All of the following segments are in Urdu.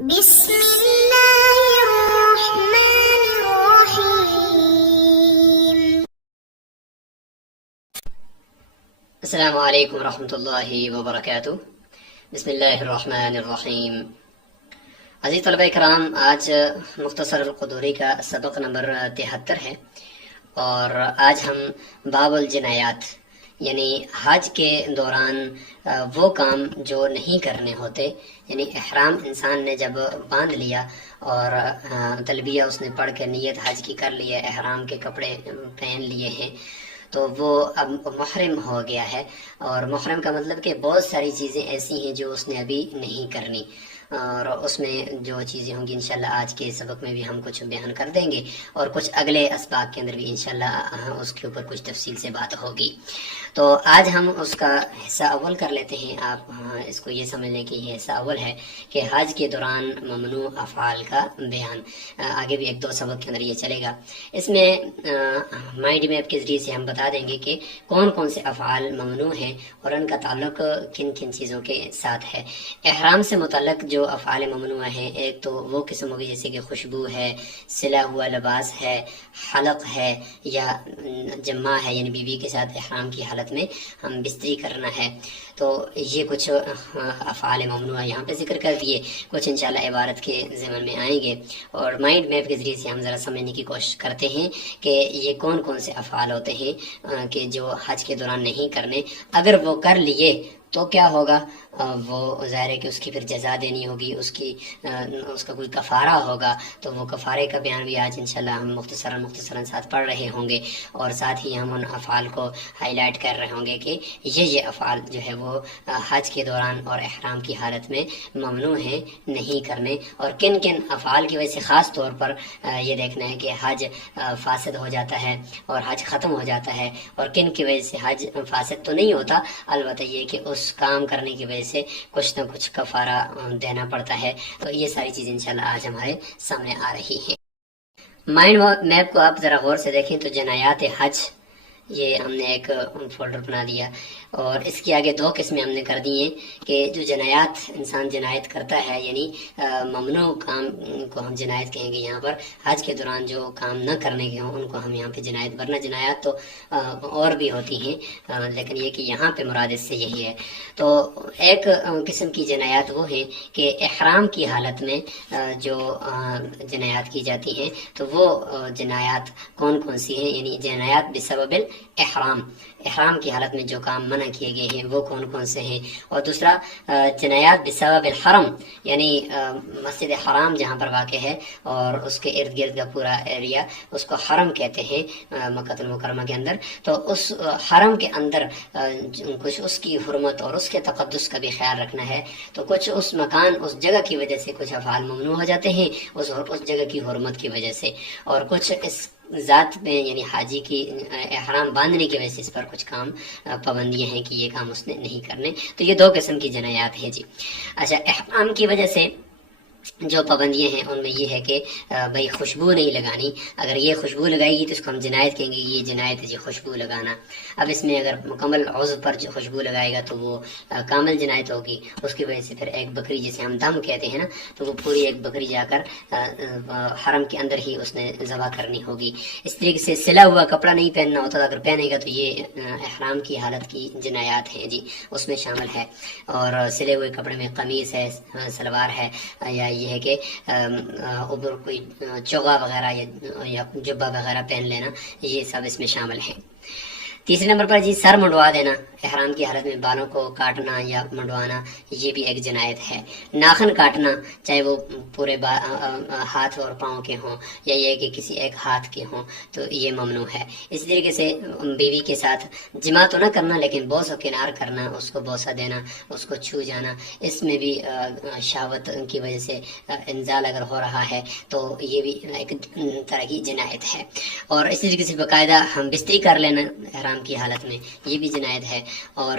بسم اللہ الرحمن الرحیم۔ السلام علیکم ورحمۃ اللہ وبرکاتہ۔ بسم اللہ الرحمن الرحیم۔ عزیز طلبہ کرام، آج مختصر القدوری کا سبق نمبر 73 ہے، اور آج ہم باب الجنایات یعنی حج کے دوران وہ کام جو نہیں کرنے ہوتے، یعنی احرام انسان نے جب باندھ لیا اور تلبیہ اس نے پڑھ کے نیت حج کی کر لی ہے، احرام کے کپڑے پہن لیے ہیں، تو وہ اب محرم ہو گیا ہے۔ اور محرم کا مطلب کہ بہت ساری چیزیں ایسی ہیں جو اس نے ابھی نہیں کرنی، اور اس میں جو چیزیں ہوں گی انشاءاللہ آج کے سبق میں بھی ہم کچھ بیان کر دیں گے، اور کچھ اگلے اسباق کے اندر بھی انشاءاللہ اس کے اوپر کچھ تفصیل سے بات ہوگی۔ تو آج ہم اس کا حصہ اول کر لیتے ہیں۔ آپ اس کو یہ سمجھ لیں کہ یہ حصہ اول ہے کہ حج کے دوران ممنوع افعال کا بیان۔ آگے بھی ایک دو سبق کے اندر یہ چلے گا۔ اس میں مائنڈ میپ کے ذریعے سے ہم بتا دیں گے کہ کون کون سے افعال ممنوع ہیں اور ان کا تعلق کن کن چیزوں کے ساتھ ہے۔ احرام سے متعلق جو افعال ممنوع ہیں، ایک تو وہ قسم ہوگی جیسے کہ خوشبو ہے، سلا ہوا لباس ہے، حلق ہے، یا جمع ہے یعنی بیوی کے ساتھ احرام کی حالت میں ہم بستری کرنا ہے۔ تو یہ کچھ افعال ممنوع یہاں پہ ذکر کر دیے، کچھ انشاءاللہ عبارت کے ضمن میں آئیں گے، اور مائنڈ میپ کے ذریعے سے ہم ذرا سمجھنے کی کوشش کرتے ہیں کہ یہ کون کون سے افعال ہوتے ہیں کہ جو حج کے دوران نہیں کرنے، اگر وہ کر لیے تو کیا ہوگا۔ وہ ظاہر ہے کہ اس کی پھر جزا دینی ہوگی، اس کا کوئی کفارہ ہوگا، تو وہ کفارے کا بیان بھی آج انشاءاللہ ہم مختصراً ساتھ پڑھ رہے ہوں گے، اور ساتھ ہی ہم ان افعال کو ہائی لائٹ کر رہے ہوں گے کہ یہ افعال جو ہے وہ حج کے دوران اور احرام کی حالت میں ممنوع ہیں نہیں کرنے، اور کن کن افعال کی وجہ سے خاص طور پر یہ دیکھنا ہے کہ حج فاسد ہو جاتا ہے اور حج ختم ہو جاتا ہے، اور کن کی وجہ سے حج فاسد تو نہیں ہوتا، البتہ یہ کہ اس کام کرنے کی وجہ سے کچھ نہ کچھ کفارہ دینا پڑتا ہے۔ تو یہ ساری چیزیں انشاءاللہ آج ہمارے سامنے آ رہی ہیں۔ مائنڈ میپ کو آپ ذرا غور سے دیکھیں تو جنایات حج، یہ ہم نے ایک فولڈر بنا دیا، اور اس کی آگے دو قسمیں ہم نے کر دی ہیں کہ جو جنایات انسان جنایت کرتا ہے، یعنی ممنوع کام کو ہم جنایت کہیں گے یہاں پر، حج کے دوران جو کام نہ کرنے کے ہوں ان کو ہم یہاں پہ جنایت، ورنہ جنایات تو اور بھی ہوتی ہیں، لیکن یہ کہ یہاں پہ مراد اس سے یہی ہے۔ تو ایک قسم کی جنایات وہ ہیں کہ احرام کی حالت میں جو جنایات کی جاتی ہیں، تو وہ جنایات کون کون سی ہیں، یعنی جنایات بسبب احرام کی حالت میں جو کام منع کیے گئے ہیں وہ کون کون سے ہیں۔ اور دوسرا جنایات بسبب الحرم، یعنی مسجد حرام جہاں پر واقع ہے اور اس کے ارد گرد کا پورا ایریا، اس کو حرم کہتے ہیں مکہ المکرمہ کے اندر، تو اس حرم کے اندر کچھ اس کی حرمت اور اس کے تقدس کا بھی خیال رکھنا ہے، تو کچھ اس مکان اس جگہ کی وجہ سے کچھ افعال ممنوع ہو جاتے ہیں اس جگہ کی حرمت کی وجہ سے، اور کچھ اس ذات میں یعنی حاجی کی احرام باندھنے کی وجہ سے اس پر کچھ کام پابندیاں ہیں کہ یہ کام اس نے نہیں کرنے۔ تو یہ دو قسم کی جنایات ہیں جی۔ اچھا، احرام کی وجہ سے جو پابندیاں ہیں ان میں یہ ہے کہ بھائی خوشبو نہیں لگانی، اگر یہ خوشبو لگائے گی تو اس کو ہم جنایت کہیں گے، یہ جنایت ہے جی خوشبو لگانا۔ اب اس میں اگر مکمل عضو پر جو خوشبو لگائے گا تو وہ کامل جنایت ہوگی، اس کی وجہ سے پھر ایک بکری جسے ہم دم کہتے ہیں نا، تو وہ پوری ایک بکری جا کر حرم کے اندر ہی اس نے ذبح کرنی ہوگی۔ اس طریقے سے سلا ہوا کپڑا نہیں پہننا ہوتا، اگر پہنے گا تو یہ احرام کی حالت کی جنایات ہیں جی، اس میں شامل ہے۔ اور سلے ہوئے کپڑے میں قمیص ہے، سلوار ہے، یا یہ ہے کہ اوپر کوئی چوغا وغیرہ یا جبہ وغیرہ پہن لینا، یہ سب اس میں شامل ہیں۔ تیسرے نمبر پر جی سر منڈوا دینا، احرام کی حالت میں بالوں کو کاٹنا یا منڈوانا، یہ بھی ایک جنایت ہے۔ ناخن کاٹنا، چاہے وہ پورے ہاتھ اور پاؤں کے ہوں یا یہ کہ کسی ایک ہاتھ کے ہوں، تو یہ ممنوع ہے۔ اس طریقے سے بیوی کے ساتھ جمع تو نہ کرنا لیکن بوس و کنار کرنا، اس کو بوسہ دینا، اس کو چھو جانا، اس میں بھی شہوت کی وجہ سے انزال اگر ہو رہا ہے تو یہ بھی ایک طرح کی جنایت ہے۔ اور اس طریقے سے باقاعدہ ہم بستری کر لینا احرام کی حالت میں، یہ بھی جنایت ہے۔ اور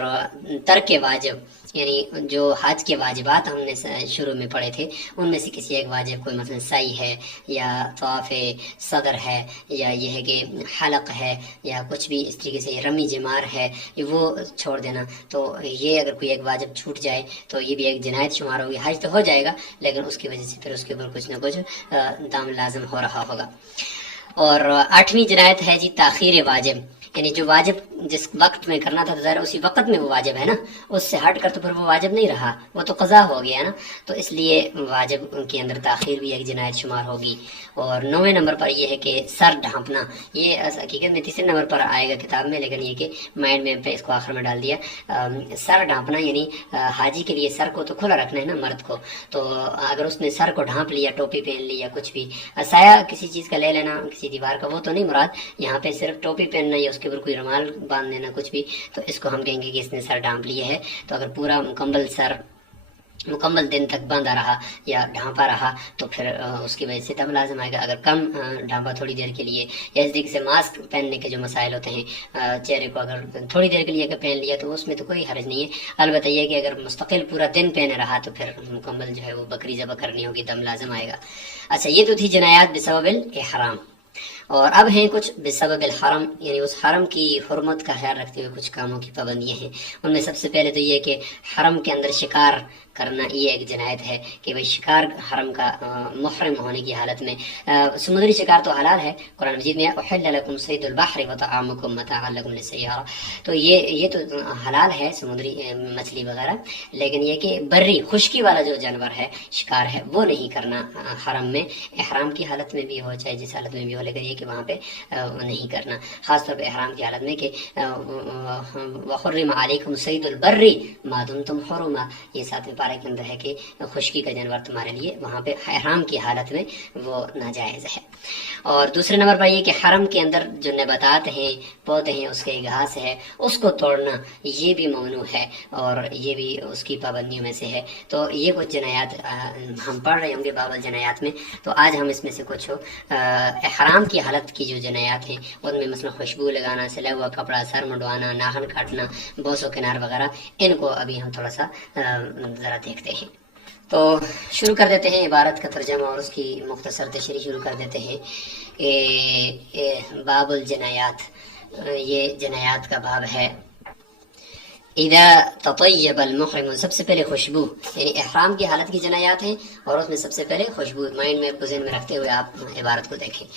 ترک واجب یعنی جو حج کے واجبات ہم نے شروع میں پڑھے تھے ان میں سے کسی ایک واجب کوئی مثلا سعی ہے یا طواف صدر ہے یا یہ ہے کہ حلق ہے یا کچھ بھی اس طریقے سے رمی جمار ہے وہ چھوڑ دینا، تو یہ اگر کوئی ایک واجب چھوٹ جائے تو یہ بھی ایک جنایت شمار ہوگی۔ حج تو ہو جائے گا لیکن اس کی وجہ سے پھر اس کے اوپر کچھ نہ کچھ دم لازم ہو رہا ہوگا۔ اور 8ویں جنایت ہے جی تاخیر واجب، یعنی جو واجب جس وقت میں کرنا تھا تو ظاہر اسی وقت میں وہ واجب ہے نا، اس سے ہٹ کر تو پھر وہ واجب نہیں رہا، وہ تو قضا ہو گیا نا، تو اس لیے واجب کے اندر تاخیر بھی ایک جنایت شمار ہوگی۔ اور 9ویں نمبر پر یہ ہے کہ سر ڈھانپنا، یہ حقیقت میں 3 نمبر پر آئے گا کتاب میں، لیکن یہ کہ مائنڈ میں اس کو آخر میں ڈال دیا۔ سر ڈھانپنا یعنی حاجی کے لیے سر کو تو کھلا رکھنا ہے نا مرد کو، تو اگر اس نے سر کو ڈھانپ لیا، ٹوپی پہن لی یا کچھ بھی، سایہ کسی چیز کا لے لینا کسی دیوار کا، وہ تو نہیں مراد، یہاں پہ صرف ٹوپی پہننا یا اس کے اوپر کوئی رومال باندھ دینا کچھ بھی، تو اس کو ہم کہیں گے کہ اس نے سر ڈھانپ لیا ہے۔ تو اگر پورا مکمل سر مکمل دن تک باندھا رہا یا ڈھانپا رہا تو پھر اس کی وجہ سے دم لازم آئے گا۔ اگر کم ڈھانپا تھوڑی دیر کے لیے، یا اس طریقے سے ماسک پہننے کے جو مسائل ہوتے ہیں، چہرے کو اگر تھوڑی دیر کے لیے اگر پہن لیا تو اس میں تو کوئی حرج نہیں ہے، البتہ یہ کہ اگر مستقل پورا دن پہنے رہا تو پھر مکمل جو ہے وہ بکری ذبح کرنی ہوگی، دم لازم آئے گا۔ اچھا، یہ تو تھی جنایات بسبب الاحرام، اور اب ہیں کچھ بسبب الحرم، یعنی اس حرم کی حرمت کا خیال رکھتے ہوئے کچھ کاموں کی پابندیاں ہیں۔ ان میں سب سے پہلے تو یہ کہ حرم کے اندر شکار کرنا یہ ایک جنایت ہے کہ بھئی شکار حرم کا محرم ہونے کی حالت میں، سمندری شکار تو حلال ہے، قرآن مجید میں احل لکم صید البحر وطعامکم متاعا لکم للسیارہ، تو یہ تو حلال ہے سمندری مچھلی وغیرہ، لیکن یہ کہ بری خشکی والا جو جانور ہے شکار ہے وہ نہیں کرنا حرم میں، احرام کی حالت میں بھی ہو چاہے جس حالت میں بھی ہو، لیکن یہ کہ وہاں پہ نہیں کرنا، خاص طور پہ احرام کی حالت میں کہ وحرم علیکم صید البر ما دمتم حرما، یہ 7ویں پارے کے اندر ہے کہ خشکی کا جانور تمہارے لیے وہاں پہ احرام کی حالت میں وہ ناجائز ہے۔ اور دوسرے نمبر پر یہ کہ حرم کے اندر جو نباتات ہیں، پودے ہیں، اس کے گھاس ہے، اس کو توڑنا یہ بھی ممنوع ہے اور یہ بھی اس کی پابندیوں میں سے ہے۔ تو یہ کچھ جنایات ہم پڑھ رہے ہوں گے باب الجنایات میں، تو آج ہم اس میں سے کچھ احرام کی حالت کی جو جنایات ہیں ان میں مثلا خوشبو لگانا، سلا ہوا کپڑا، سر منڈوانا، ناخن کاٹنا، بوس و کنار وغیرہ، ان کو ابھی ہم تھوڑا سا ذرا دیکھتے ہیں۔ تو شروع کر دیتے ہیں عبارت کا ترجمہ اور اس کی مختصر تشریح شروع کر دیتے ہیں۔ باب الجنایات، یہ جنایات کا باب ہے۔ اذا تطیب المحرم، سب سے پہلے خوشبو، یعنی احرام کی حالت کی جنایات ہیں اور اس میں سب سے پہلے خوشبو، مائنڈ میں ذہن میں رکھتے ہوئے آپ عبارت کو دیکھیں۔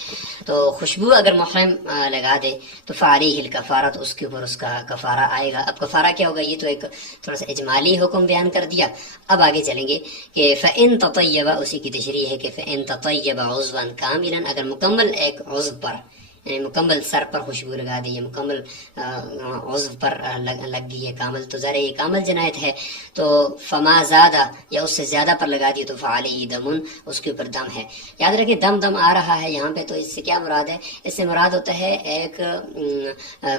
تو خوشبو اگر محرم لگا دے تو فعلیہ الکفارۃ، اس کے اوپر اس کا کفارہ آئے گا۔ اب کفارہ کیا ہوگا، یہ تو ایک تھوڑا سا اجمالی حکم بیان کر دیا، اب آگے چلیں گے کہ فإن تطیب، اسی کی تشریح ہے کہ فإن تطیب عضوا کاملا، اگر مکمل ایک عضو پر، یعنی مکمل سر پر خوشبو لگا دی، مکمل عضو پر لگ گئی ہے کامل، تو ظاہر یہ کامل جنایت ہے۔ تو فما زادہ، یا اس سے زیادہ پر لگا دی تو فعلیہ دمن، اس کے اوپر دم ہے۔ یاد رکھیں دم آ رہا ہے یہاں پہ، تو اس سے کیا مراد ہے؟ اس سے مراد ہوتا ہے ایک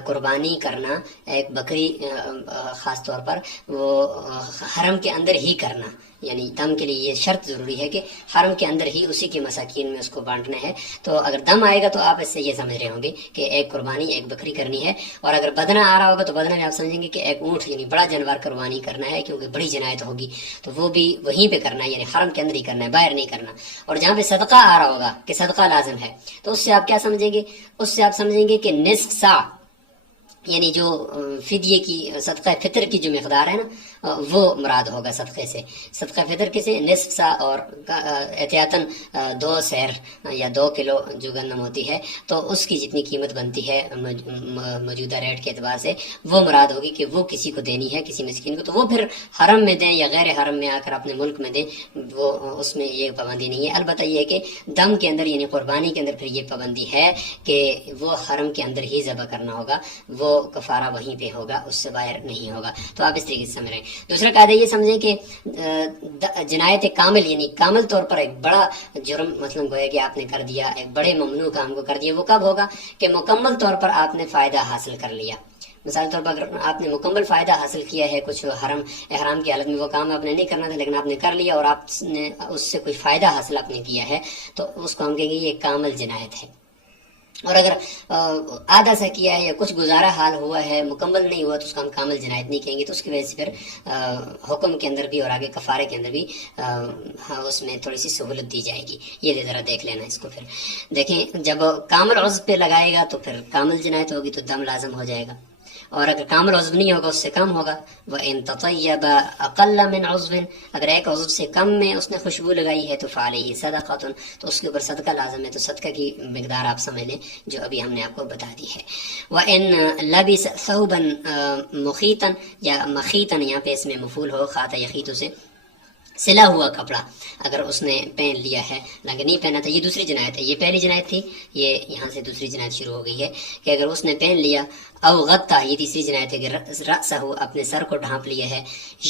قربانی کرنا، ایک بکری خاص طور پر وہ حرم کے اندر ہی کرنا، یعنی دم کے لیے یہ شرط ضروری ہے کہ حرم کے اندر ہی اسی کے مساکین میں اس کو بانٹنا ہے۔ تو اگر دم آئے گا تو آپ اس سے یہ سمجھ رہے ہوں گے کہ ایک قربانی، ایک بکری کرنی ہے، اور اگر بدنہ آ رہا ہوگا تو بدنہ میں آپ سمجھیں گے کہ ایک اونٹ یعنی بڑا جانور قربانی کرنا ہے، کیونکہ بڑی جنایت ہوگی تو وہ بھی وہیں پہ کرنا ہے، یعنی حرم کے اندر ہی کرنا ہے، باہر نہیں کرنا۔ اور جہاں پہ صدقہ آ رہا ہوگا کہ صدقہ لازم ہے، تو اس سے آپ کیا سمجھیں گے؟ اس سے آپ سمجھیں گے کہ نصف سا، یعنی جو فدیے کی صدقہ فطر کی جو مقدار ہے نا وہ مراد ہوگا صدقے سے۔ صدقہ فطر کسے؟ نصف سا، اور احتیاطاً 2 سیر یا 2 کلو جو گندم ہوتی ہے، تو اس کی جتنی قیمت بنتی ہے موجودہ ریٹ کے اعتبار سے وہ مراد ہوگی کہ وہ کسی کو دینی ہے، کسی مسکین کو، تو وہ پھر حرم میں دیں یا غیر حرم میں آ کر اپنے ملک میں دیں، وہ اس میں یہ پابندی نہیں ہے۔ البتہ یہ ہے کہ دم کے اندر یعنی قربانی کے اندر پھر یہ پابندی ہے کہ وہ حرم کے اندر ہی ذبح کرنا ہوگا، وہ کفارہ وہیں پہ ہوگا، اس سے باہر نہیں ہوگا۔ تو آپ اس طریقے سے سمجھ رہے ہیں۔ دوسرا قاعدہ یہ سمجھیں کہ جنایت کامل، یعنی کامل طور پر ایک بڑا جرم مثلا گویا کہ آپ نے کر دیا، ایک بڑے ممنوع کام کو کر دیا، وہ کب ہوگا؟ کہ مکمل طور پر آپ نے فائدہ حاصل کر لیا۔ مثال طور پر اگر آپ نے مکمل فائدہ حاصل کیا ہے، کچھ احرام کی حالت میں وہ کام آپ نے نہیں کرنا تھا لیکن آپ نے کر لیا اور آپ نے اس سے کوئی فائدہ حاصل آپ نے کیا ہے، تو اس کو ہم کہیں گے یہ کامل جنایت ہے۔ اور اگر آدھا سا کیا ہے یا کچھ گزارا حال ہوا ہے، مکمل نہیں ہوا، تو اس کو ہم کامل جنایت نہیں کہیں گے. تو اس کی وجہ سے پھر حکم کے اندر بھی اور آگے کفارے کے اندر بھی اس میں تھوڑی سی سہولت دی جائے گی. یہ ذرا دیکھ لینا اس کو. پھر دیکھیں جب کامل عضو پہ لگائے گا تو پھر کامل جنایت ہوگی، تو دم لازم ہو جائے گا. اور اگر کامل عضو نہیں ہوگا، اس سے کم ہوگا، وَإِن تَطَيَّبَ أَقَلَّ مِنْ عُضْوٍ، اگر ایک عضو سے کم میں اس نے خوشبو لگائی ہے تو فَعَلَيْهِ صَدَقَةٌ، تو اس کے اوپر صدقہ لازم ہے. تو صدقہ کی مقدار آپ سمجھ لیں جو ابھی ہم نے آپ کو بتا دی ہے. وَإِن لَبِسَ ثَوْبًا مُخِيطًا، یا مخیطاً یہاں پہ اس میں مفعول ہو، خاطا یخیط سے سلا ہوا کپڑا اگر اس نے پہن لیا ہے، لیکن نہیں پہنا تھا، یہ دوسری جنایت ہے. یہ پہلی جنایت تھی، یہ یہاں سے دوسری جنایت شروع ہو گئی ہے کہ اگر اس نے پہن لیا. او غطا، یہ تیسری جنایت ہے کہ رأسہ، اپنے سر کو ڈھانپ لیا ہے.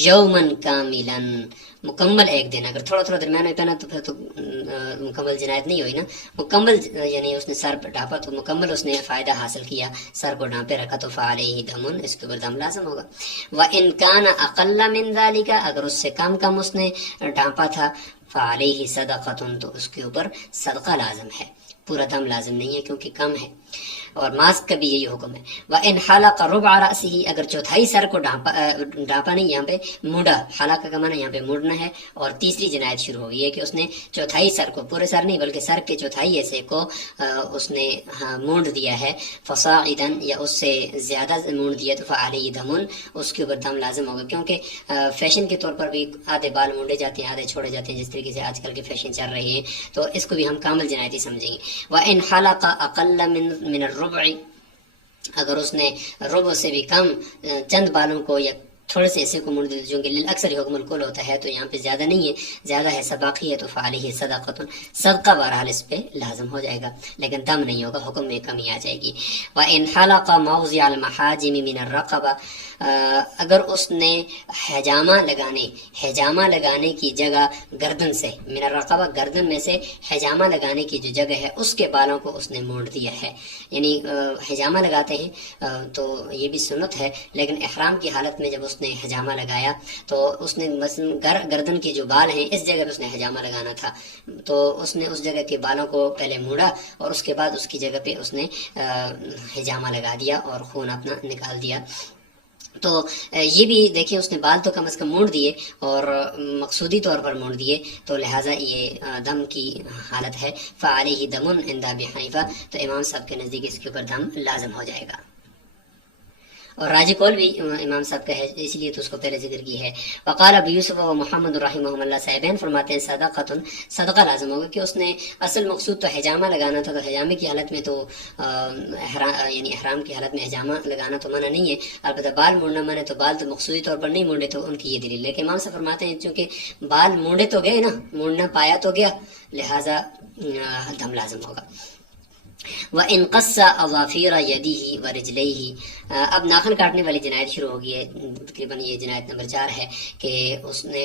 یومن کاملاً، مکمل ایک دن. اگر تھوڑا تھوڑا درمیان میں پہنا تو پھر تو مکمل جنایت نہیں ہوئی نا. مکمل یعنی اس نے سر پہ ڈھانپا تو مکمل اس نے فائدہ حاصل کیا، سر کو ڈھانپے رکھا، تو فعلیہ دم، اس کے اوپر دم لازم ہوگا. وَإِن كَانَ أَقَلَّ مِن ذَلِكَ، اگر اس سے کم اس نے ڈھانپا تھا، فعلیہ صدقۃ، تو اس کے اوپر صدقہ لازم ہے. پورا دم لازم نہیں ہے کیونکہ کم ہے. اور ماسک کا بھی یہی حکم ہے. وَإِنْ حَلَقَ رُبْعَ رَأْسِهِ، اگر چوتھائی سر کو ڈھانپا نہیں، یہاں پہ مونڈا، حلقہ کا معنی یہاں پہ مونڈنا ہے. اور تیسری جنایت شروع ہو گئی ہے کہ اس نے چوتھائی سر کو، پورے سر نہیں بلکہ سر کے چوتھائی حصے کو اس نے مونڈ دیا ہے. فَصَاعِدًا، یا اس سے زیادہ مونڈ دیا، تو فَعَلَيْهِ دَمٌ، اس کے اوپر دم لازم ہوگا. کیونکہ فیشن کے طور پر بھی آدھے بال مونڈے جاتے ہیں، آدھے چھوڑے جاتے ہیں، جس طریقے سے آج کل کے فیشن چل رہے ہیں، تو اس کو بھی ہم کامل جنایتی سمجھیں گے. وَإِنْ حَلَقَ أَقَلَّ مِنَ الرُّبْعِ، اگر اس نے ربع سے بھی کم چند بالوں کو یا تھوڑے سے حصے کو مونڈ دیا، جو کہ اکثر حکم الکل ہوتا ہے، تو یہاں پہ زیادہ نہیں ہے، زیادہ ہے باقی ہے، تو فعلیہ صدقۃ، صدقہ بہرحال اس پہ لازم ہو جائے گا، لیکن دم نہیں ہوگا، حکم میں کمی آ جائے گی. وَإِنْ حَلَقَ مَوْضِعَ الْمَحَاجِمِ مِنَ الرَّقَبَةِ، اگر اس نے حجامہ لگانے کی جگہ گردن سے، من الرقبہ گردن میں سے حجامہ لگانے کی جو جگہ ہے اس کے بالوں کو اس نے مونڈ دیا ہے. یعنی حجامہ لگاتے ہیں تو یہ بھی سنت ہے، لیکن احرام کی حالت میں جب اس نے حجامہ لگایا تو اس نے مثلا گردن کے جو بال ہیں اس جگہ پہ اس نے حجامہ لگانا تھا، تو اس نے اس جگہ کے بالوں کو پہلے موڑا اور اس کے بعد اس کی جگہ پہ اس نے حجامہ لگا دیا اور خون اپنا نکال دیا. تو یہ بھی دیکھیں اس نے بال تو کم از کم موڑ دیے اور مقصودی طور پر موڑ دیے، تو لہٰذا یہ دم کی حالت ہے. فعلیہ دم عند ابی حنیفہ، تو امام صاحب کے نزدیک اس کے اوپر دم لازم ہو جائے گا. اور راجی قول بھی امام صاحب کا ہے، اس لیے تو اس کو پہلے ذکر کی ہے. وقال ابو یوسف و محمد رحمہ اللہ صاحبین فرماتے ہیں صدقۃ، صدقہ لازم ہوگا، کہ اس نے اصل مقصود تو حجامہ لگانا تھا، تو حجامے کی حالت میں تو یعنی احرام کی حالت میں حجامہ لگانا تو منع نہیں ہے، البتہ بال موڑنا منع، تو بال تو مقصودی طور پر نہیں مونڈے، تو ان کی یہ دلیل ہے. لیکن امام صاحب فرماتے ہیں چونکہ بال مونڈے تو گئے نا، مونڈنا پایا تو گیا، لہٰذا دم لازم ہوگا. وَإِنْ قَصَّ أَظَافِيرَ يَدِهِ وَرِجْلَيْهِ، اب ناخن کاٹنے والی جنایت شروع ہو گئی ہے. تقریباً یہ جنایت نمبر 4 ہے کہ اس نے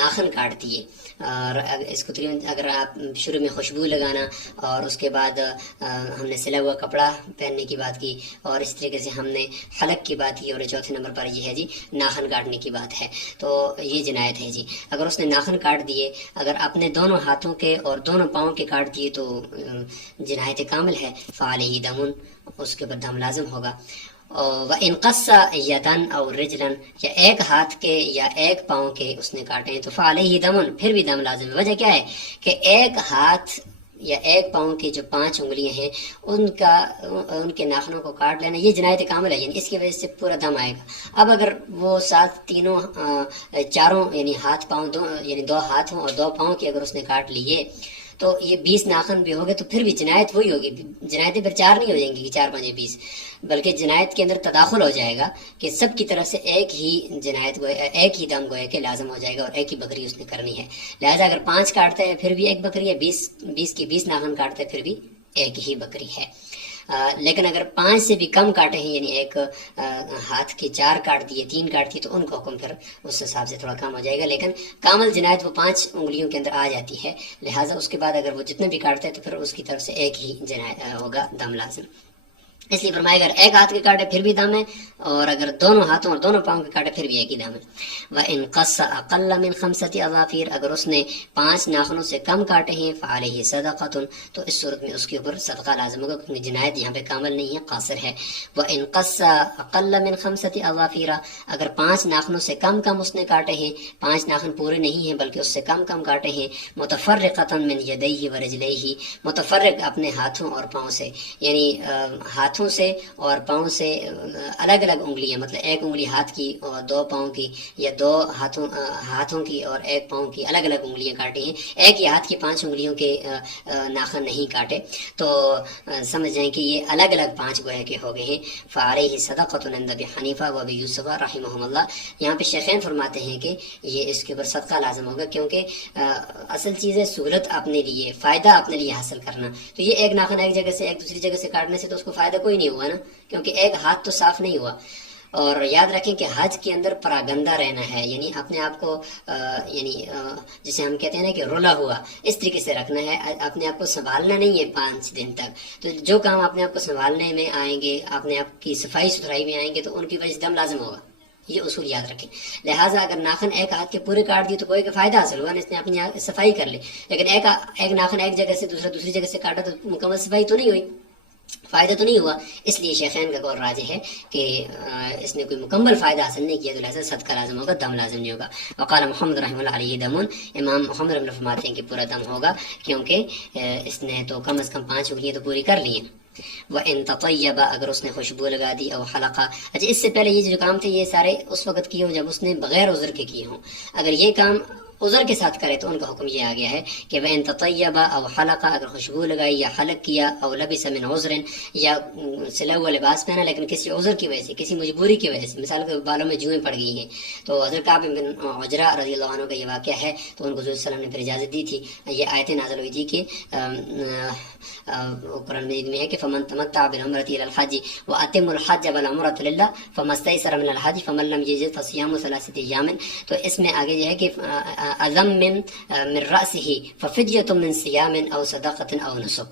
ناخن کاٹ دیے. اور اس کو اگر آپ شروع میں خوشبو لگانا، اور اس کے بعد ہم نے سلا ہوا کپڑا پہننے کی بات کی، اور اس طریقے سے ہم نے حلق کی بات کی، اور چوتھے نمبر پر یہ ہے جی ناخن کاٹنے کی بات ہے. تو یہ جنایت ہے جی. اگر اس نے ناخن کاٹ دیے، اگر اپنے دونوں ہاتھوں کے اور دونوں پاؤں کے کاٹ دیے، تو جنایت کامل ہے. فعلیہ دم، اس کے بعد دم لازم ہوگا. وَإِنْ قَصَّ يَدًا أَوْ رِجْلًا، یا ایک ہاتھ کے یا ایک پاؤں کے اس نے کاٹے ہیں، تو فعلیہ دم، پھر بھی دم لازم ہے. وجہ کیا ہے کہ ایک ہاتھ یا ایک پاؤں کی جو 5 انگلیاں ہیں ان کے ناخنوں کو کاٹ لینا، یہ جنایت کامل ہے، یعنی اس کی وجہ سے پورا دم آئے گا. اب اگر وہ چاروں یعنی ہاتھ پاؤں یعنی 2 ہاتھوں اور 2 پاؤں کے اگر اس نے کاٹ لیے، تو یہ 20 ناخن بھی ہوگے، تو پھر بھی جنایت وہی ہوگی. جنایتیں پھر 4 نہیں ہو جائیں گی کہ 4 5 20، بلکہ جنایت کے اندر تداخل ہو جائے گا کہ سب کی طرف سے ایک ہی جنایت ایک ہی دم گویا کہ لازم ہو جائے گا، اور ایک ہی بکری اس نے کرنی ہے. لہٰذا اگر 5 کاٹتے ہیں پھر بھی ایک بکری ہے، 20 کی 20 ناخن کاٹتے ہیں پھر بھی ایک ہی بکری ہے. لیکن اگر 5 سے بھی کم کاٹے ہیں، یعنی ایک ہاتھ کے 4 کاٹ دیے، 3 کاٹ دیے، تو ان کا حکم پھر اس حساب سے تھوڑا کم ہو جائے گا. لیکن کامل جنایت وہ 5 انگلیوں کے اندر آ جاتی ہے، لہٰذا اس کے بعد اگر وہ جتنے بھی کاٹتے ہیں تو پھر اس کی طرف سے ایک ہی جنایت ہوگا، دم لازم. اس لیے فرمایا اگر ایک ہاتھ کے کاٹے پھر بھی دم ہے، اور اگر دونوں ہاتھوں اور دونوں پاؤں کے کاٹے پھر بھی ایک ہی دم ہے۔ وَإِنْ قَصَّ أَقَلَّ مِنْ 5 أَظَافِيرَ، اگر اس نے 5 ناخنوں سے کم کاٹے ہیں فَعَلَيْهِ صَدَقَةٌ، تو اس صورت میں اس کے اوپر صدقہ لازم ہوگا، کیونکہ جنایت یہاں پہ کامل نہیں ہے، قاصر ہے۔ وَإِنْ قَصَّ أَقَلَّ مِنْ 5 أَظَافِيرَ، اگر 5 ناخنوں سے کم اس نے کاٹے ہیں، 5 ناخن پورے نہیں ہیں بلکہ اس سے کم کاٹے ہیں، متفرقۃ من یدیہ ورجلیہ، متفرق اپنے ہاتھوں اور پاؤں سے، یعنی ہاتھوں سے اور پاؤں سے الگ الگ انگلیاں، مطلب ایک انگلی ہاتھ کی اور 2 پاؤں کی، یا 2 ہاتھوں کی اور 1 پاؤں کی الگ الگ انگلیاں کاٹی ہیں، ایک ہی ہاتھ کی 5 انگلیوں کے ناخن نہیں کاٹے، تو سمجھ جائیں کہ یہ الگ الگ 5 گویا کے ہو گئے ہیں۔ فعلیہ صدقۃ عند ابی حنیفہ و ابی یوسف رحمہم اللہ، یہاں پہ شیخین فرماتے ہیں کہ یہ اس کے اوپر صدقہ لازم ہوگا، کیونکہ اصل چیز ہے سہولت اپنے لیے، فائدہ اپنے لیے حاصل کرنا، تو یہ ایک ناخن ایک جگہ سے ایک دوسری جگہ سے کاٹنے سے تو اس کو فائدہ کوئی نہیں ہوا نا، کیونکہ ایک ہاتھ تو صاف نہیں ہوا۔ اور یاد رکھیں کہ حج کے اندر پراگندہ رہنا ہے، یعنی اپنے آپ کو جسے ہم کہتے ہیں نا کہ رولا ہوا، اس طریقے سے رکھنا ہے، اپنے آپ کو سنبھالنا نہیں ہے 5 دن تک، تو جو کام اپنے آپ کو سنبھالنے میں آئیں گے، اپنے آپ کی صفائی ستھرائی میں آئیں گے، تو ان کی وجہ سے دم لازم ہوگا، یہ اصول یاد رکھیں۔ لہٰذا اگر ناخن ایک ہاتھ کے پورے کاٹ دیے تو کوئی فائدہ حاصل ہوا نا، اس نے اپنی صفائی کر لی، لیکن ایک ناخن ایک جگہ سے دوسری جگہ سے کاٹا تو مکمل صفائی تو نہیں ہوئی، فائدہ تو نہیں ہوا، اس لیے شیخین کا قول راجح ہے کہ اس نے کوئی مکمل فائدہ حاصل نہیں کیا، تو لہٰذا صدقہ لازم ہوگا، دم لازم نہیں ہوگا۔ وقال محمد رحمہ اللہ علیہ دمون، امام محمد رحمہ اللہ فرماتے ہیں کہ پورا دم ہوگا، کیونکہ اس نے تو کم از کم 5 انگلیاں تو پوری کر لی ہیں۔ وَإِن تَطَيَّبَ، اگر اس نے خوشبو لگا دی، او حلقہ، اچھا اس سے پہلے یہ جو کام تھے یہ سارے اس وقت کیے ہوں جب اس نے بغیر عذر کے کیے ہوں، اگر یہ کام عذر کے ساتھ کرے تو ان کا حکم یہ آ گیا ہے کہ وَإِن تَطَيَّبَ او حلقہ، اگر خوشبو لگائی یا حلق کیا، او لبس من عذر، یا سلا ہوا لباس پہنا لیکن کسی عذر کی وجہ سے، کسی مجبوری کی وجہ سے، مثال کے بالوں میں جوئیں پڑ گئی ہیں، تو حضرت کعب بن عجرہ رضی اللہ عنہ کا یہ واقعہ ہے، تو ان کو حضور صلی اللہ علیہ وسلم نے پھر اجازت دی تھی، یہ آیتیں نازل ہوئی تھی کہ قرآن مجید میں ہے کہ فمن تمتع بالعمرة الى الحج واتم الحج والعمرة لله فما استيسر من الحج فمن لم يجد فصيام 3 ايام، تو اس میں آگے یہ ہے کہ اعظم من رأسه ففدية من صيام او صدقة او نسك،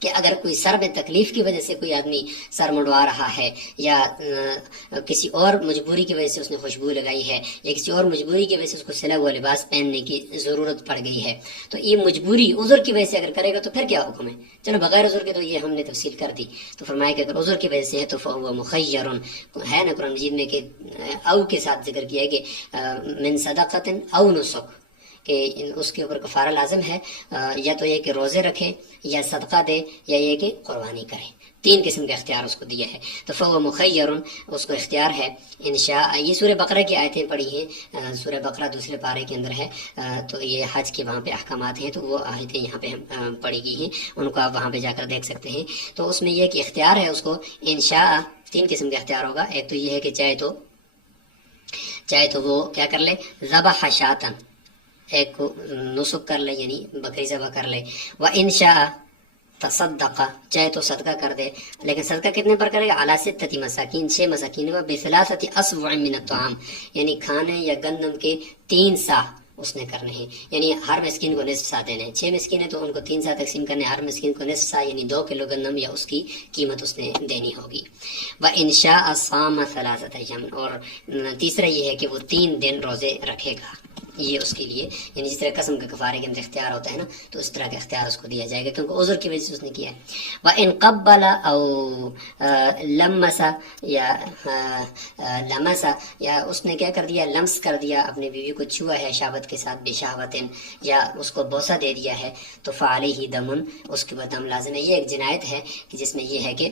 کہ اگر کوئی سر میں تکلیف کی وجہ سے کوئی آدمی سر منڈوا رہا ہے، یا کسی اور مجبوری کی وجہ سے اس نے خوشبو لگائی ہے، یا کسی اور مجبوری کی وجہ سے اس کو سلا ہوا لباس پہننے کی ضرورت پڑ گئی ہے، تو یہ مجبوری عذر کی وجہ سے اگر کرے گا تو پھر کیا حکم ہے؟ چلو بغیر عذر کے تو یہ ہم نے تفصیل کر دی، تو فرمایا کہ اگر عذر کی وجہ سے ہے تو فهو مخیر، ہے نا قرآن مجید میں کہ او کے ساتھ ذکر کیا ہے کہ من صدقۃ او نسک، کہ اس کے اوپر کفارہ لازم ہے، یا تو یہ کہ روزے رکھے، یا صدقہ دے، یا یہ کہ قربانی کرے، 3 قسم کا اختیار اس کو دیا ہے، تو فهو مخیر، اس کو اختیار ہے انشاء۔ یہ سورہ بقرہ کی آیتیں پڑھی ہیں، سورہ بقرہ 2 پارے کے اندر ہے، تو یہ حج کے وہاں پہ احکامات ہیں، تو وہ آیتیں یہاں پہ پڑھی گئی ہیں، ان کو آپ وہاں پہ جا کر دیکھ سکتے ہیں، تو اس میں یہ کہ اختیار ہے اس کو انشاء، 3 قسم کا اختیار ہوگا، ایک تو یہ ہے کہ چاہے تو وہ کیا کر لے، ذبح شاتن، ایک کو نسک کر لے یعنی بکری ذبح کر لے، وَإِن شَاءَ تصدق، چاہے تو صدقہ کر دے، لیکن صدقہ کتنے پر کرے گا؟ علی 6 مساکین، 6 مساکین و ب3 اصبع من الطعام، یعنی کھانے یا گندم کے 3 سا اس نے کرنے ہیں، یعنی ہر مسکین کو نصف سا دینے ہیں، 6 مسکین ہیں تو ان کو 3 سا تقسیم کرنے، ہر مسکین کو نصف سا یعنی 2 کلو گندم یا اس کی قیمت اس نے دینی ہوگی۔ وَإِن شَاءَ صَامَ 3 أيام، اور تیسرا یہ ہے کہ وہ 3 دن روزے رکھے گا، یہ اس کے لیے، یعنی جس طرح قسم کے کفارے کے اندر اختیار ہوتا ہے نا، تو اس طرح کا اختیار اس کو دیا جائے گا، کیونکہ عذر کی وجہ سے اس نے کیا ہے۔ وَإِن قَبَّلَ أَوْ لَمَّسَ، یا لمس، یا اس نے کیا کر دیا، لمس کر دیا، اپنی بیوی کو چھوا ہے شہوت کے ساتھ، بشہوتن، یا اس کو بوسہ دے دیا ہے، تو فعلیہ دمن، اس کے بعد دم لازم ہے۔ یہ ایک جنایت ہے کہ جس میں یہ ہے کہ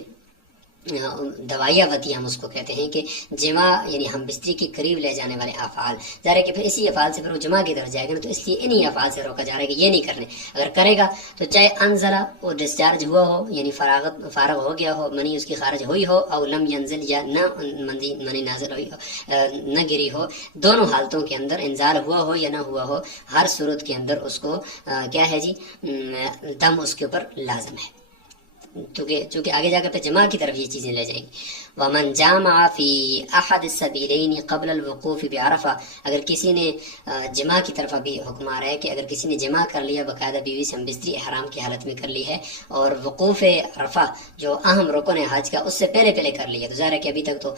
دوائیہ وتی ہم اس کو کہتے ہیں، کہ جمع یعنی ہم بستری کے قریب لے جانے والے افعال، ظاہر ہے کہ پھر اسی افعال سے پھر وہ جمع کی طرف جائے گا نا، تو اس لیے انہی افعال سے روکا جا رہا ہے کہ یہ نہیں کرنے، اگر کرے گا تو چاہے انزلہ وہ ڈسچارج ہوا ہو، یعنی فارغ ہو گیا ہو، منی اس کی خارج ہوئی ہو، او لم ینزل، یا نہ منی نازل ہوئی ہو، نہ گری ہو، دونوں حالتوں کے اندر انزال ہوا ہو یا نہ ہوا ہو، ہر صورت کے اندر اس کو کیا ہے جی، دم اس کے اوپر لازم ہے۔ چونکہ آگے جا کر پھر جماع کی طرف یہ چیزیں لے جائیں گی. ومن جامع فی احد السبیلین قبل الوقوف بعرفہ، اگر کسی نے جماع کی طرف ابھی حکم آ رہا ہے کہ اگر کسی نے جماع کر لیا باقاعدہ بیوی سے ہم بستری احرام کی حالت میں کر لی ہے، اور وقوف عرفہ جو اہم رکن ہے حج کا اس سے پہلے کر لیا، تو ظاہر ہے کہ ابھی تک تو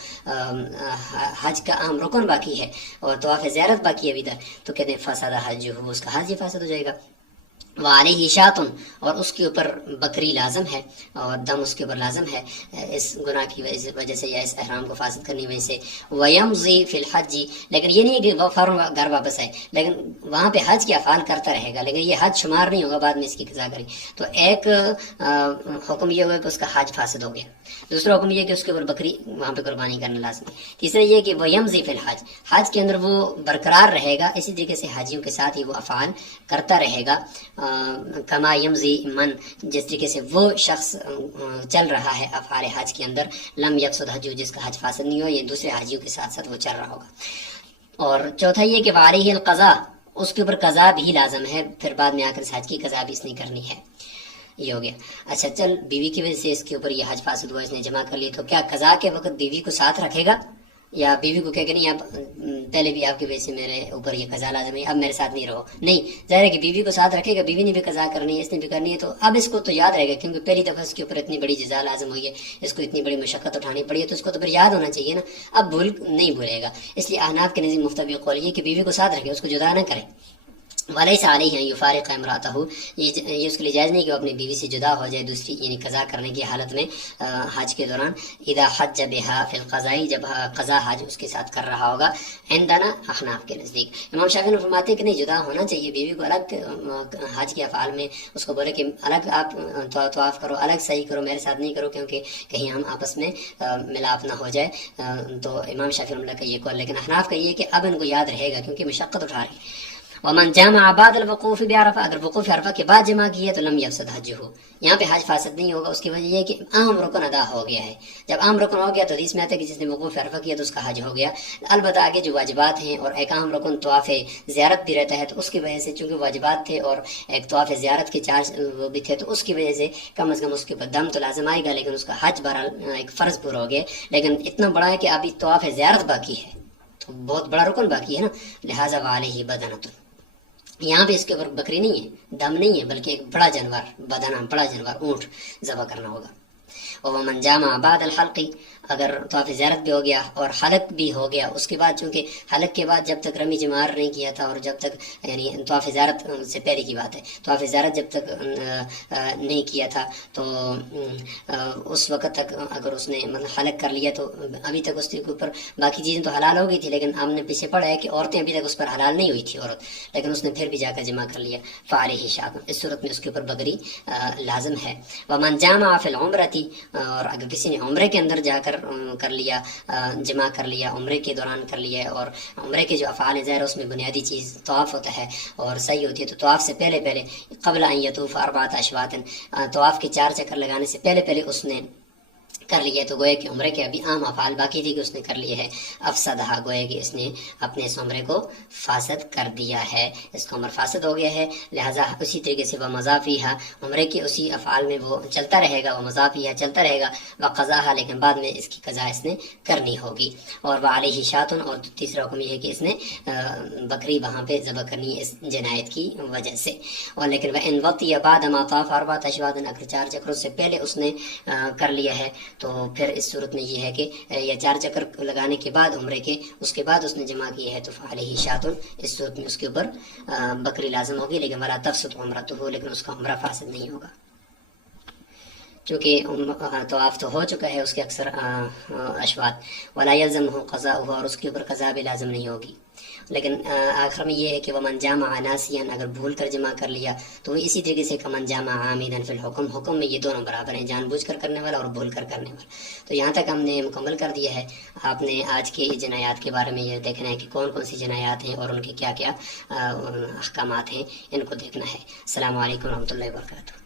حج کا اہم رکن باقی ہے اور طواف زیارت باقی ہے ابھی تک، تو کہتے ہیں فسد حج، اس کا حج فاسد ہو جائے گا. وعلیہ شاتن، اور اس کے اوپر بکری لازم ہے اور دم اس کے اوپر لازم ہے اس گناہ کی وجہ سے یا اس احرام کو فاسد کرنے کی وجہ سے. ویمضی فی الحج، لیکن یہ نہیں ہے کہ وہ فوراً گھر واپس آئے، لیکن وہاں پہ حج کے افعال کرتا رہے گا، لیکن یہ حج شمار نہیں ہوگا بعد میں اس کی قضا کریں. تو ایک حکم یہ ہوگا کہ اس کا حج فاسد ہو گیا، دوسرا حکم یہ کہ اس کے اوپر بکری وہاں پہ قربانی کرنا لازم ہے. تیسرا یہ کہ وہ یمضی فی الحج، حج کے اندر وہ برقرار رہے گا، اسی طریقے سے حاجیوں کے ساتھ ہی وہ افعال کرتا رہے گا. کما یمضی من، جس طریقے سے وہ شخص چل رہا ہے افعال حج کے اندر، لم یفسد حج، جس کا حج فاسد نہیں ہو، یہ دوسرے حاجیوں کے ساتھ ساتھ وہ چل رہا ہوگا. اور چوتھا یہ کہ وعلیہ القضاء، اس کے اوپر قضا بھی لازم ہے، پھر بعد میں آ کر اس حج کی قضا بھی اس نے کرنی ہے. یہ ہو گیا. اچھا چل، بیوی کی وجہ سے اس کے اوپر یہ حج فاسد ہوا، اس نے جمع کر لی، تو کیا قضا کے وقت بیوی کو ساتھ رکھے گا یا بیوی کو کہے کہ نہیں اب پہلے بھی آپ کی وجہ سے میرے اوپر یہ قضا لازم ہے، اب میرے ساتھ نہیں رہو؟ نہیں، ظاہر ہے کہ بیوی کو ساتھ رکھے گا، بیوی نے بھی قضا کرنی ہے، اس نے بھی کرنی ہے، تو اب اس کو تو یاد رہے گا کیونکہ پہلی دفعہ اس کے اوپر اتنی بڑی جزا لازم ہوئی ہے، اس کو اتنی بڑی مشقت اٹھانی پڑی ہے، تو اس کو تو پھر یاد ہونا چاہیے نا، اب بھول نہیں بھولے گا. اس لیے احناف کے نزدیک مفتوی قول یہ کہ بیوی کو ساتھ رکھے، اس کو جدا نہ کرے. ولیس علیہ ان یفارق امرأتہ، یہ اس کے لیے جائز نہیں کہ وہ اپنی بیوی سے جدا ہو جائے دوسری یعنی قضا کرنے کی حالت میں حج کے دوران. اذا حج بها فی القضاء، جب قضا حج اس کے ساتھ کر رہا ہوگا. عندنا احناف کے نزدیک امام شافعی نے فرماتے ہیں کہ نہیں، جدا ہونا چاہیے، بیوی کو الگ حج کے افعال میں اس کو بولے کہ الگ آپ طواف کرو، الگ صحیح کرو، میرے ساتھ نہیں کرو کیونکہ کہیں ہم آپس میں ملاپ نہ ہو جائے. تو امام شافعی رحمۃ اللہ کا یہ قول، لیکن احناف کا یہ کہ اب ان کو یاد رہے گا کیونکہ مشقت اٹھا رہی. ومن جامع بعد الوقوف بعرفہ، اگر وقوف عرفہ کے بعد جمع کیا تو لم یفسد حجہ، یہاں پہ حج فاسد نہیں ہوگا. اس کی وجہ یہ ہے کہ اہم رکن ادا ہو گیا ہے. جب اہم رکن ہو گیا تو حدیث میں آتا ہے کہ جس نے وقوف عرفہ کیا تو اس کا حج ہو گیا. البتہ آگے جو واجبات ہیں اور ایک اہم رکن طواف زیارت بھی رہتا ہے، تو اس کی وجہ سے چونکہ واجبات تھے اور ایک طواف زیارت کے چارج وہ بھی تھے، تو اس کی وجہ سے کم از کم اس کے اوپر دم تو لازم آئے گا، لیکن اس کا حج بہرحال ایک فرض پورا ہو گیا. لیکن اتنا بڑا ہے کہ ابھی طواف زیارت باقی ہے، تو بہت بڑا رکن باقی ہے نا، لہٰذا وعلیہ بدنۃ. یہاں پہ اس کے اوپر بکری نہیں ہے، دم نہیں ہے، بلکہ ایک بڑا جانور، بدنہ بڑا جانور اونٹ ذبح کرنا ہوگا. ومن جامع بعد الحلق، اگر طواف زیارت بھی ہو گیا اور حلق بھی ہو گیا اس کے بعد، چونکہ حلق کے بعد جب تک رمی جمار نہیں کیا تھا اور جب تک یعنی طواف زیارت سے پہلے کی بات ہے، طواف زیارت جب تک نہیں کیا تھا تو اس وقت تک اگر اس نے مطلب حلق کر لیا تو ابھی تک اس کے اوپر باقی چیزیں تو حلال ہو گئی تھی، لیکن ہم نے پیچھے پڑھا ہے کہ عورتیں ابھی تک اس پر حلال نہیں ہوئی تھی عورت، لیکن اس نے پھر بھی جا کر جمع کر لیا. فعلیہ شاۃ، اس صورت میں اس کے اوپر بکری لازم ہے. ومن جامع فی العمرۃ، اور اگر کسی نے عمرے کے اندر جا کر لیا، جمع کر لیا، عمرے کے دوران کر لیا، اور عمرے کے جو افعال ظاہر اس میں بنیادی چیز طواف ہوتا ہے اور صحیح ہوتی ہے، تو طواف سے پہلے قبل ان یطوف اربعۃ اشواط، طواف کے 4 چکر لگانے سے پہلے اس نے کر لیا، تو گویا کہ عمرے کے ابھی عام افعال باقی تھی کہ اس نے کر لیے ہے. افسدہ، گویا کہ اس نے اپنے اس عمرے کو فاسد کر دیا ہے، اس کا عمر فاسد ہو گیا ہے. لہٰذا اسی طریقے سے وہ مضافیہ، عمرے کے اسی افعال میں وہ چلتا رہے گا، وہ مضافیہ چلتا رہے گا. وہ قضاء، لیکن بعد میں اس کی قضا اس نے کرنی ہوگی. اور وہ علیہ شاتن، اور تیسرا حکم یہ ہے کہ اس نے بکری وہاں پہ ذبح کرنی ہے اس جنایت کی وجہ سے. اور لیکن وہ ان وقت یا بعد ما طاف اربعۃ اشواط، اگر 4 چکروں سے پہلے اس نے کر لیا ہے تو پھر اس صورت میں یہ ہے کہ یا 4 چکر لگانے کے بعد عمرے کے اس کے بعد اس نے جمع کی ہے تو فعلیہ شاۃ، اس صورت میں اس کے اوپر بکری لازم ہوگی. لیکن ولا تفسد عمرتہ، لیکن اس کا عمرہ فاسد نہیں ہوگا، چونکہ طواف تو ہو چکا ہے اس کے اکثر اشواط. ولا یلزمہ قضاؤہ، اور اس کے اوپر قضا بھی لازم نہیں ہوگی. لیکن آخر میں یہ ہے کہ ومن جامع ناسیا، اگر بھول کر جمع کر لیا تو اسی طریقے سے کمن جامع عامدا فی الحکم، حکم میں یہ دونوں برابر ہیں، جان بوجھ کر کرنے والا اور بھول کر کرنے والا. تو یہاں تک ہم نے مکمل کر دیا ہے. آپ نے آج کے جنایات کے بارے میں یہ دیکھنا ہے کہ کون کون سی جنایات ہیں اور ان کے کیا کیا احکامات ہیں، ان کو دیکھنا ہے. السلام علیکم ورحمۃ اللہ وبرکاتہ.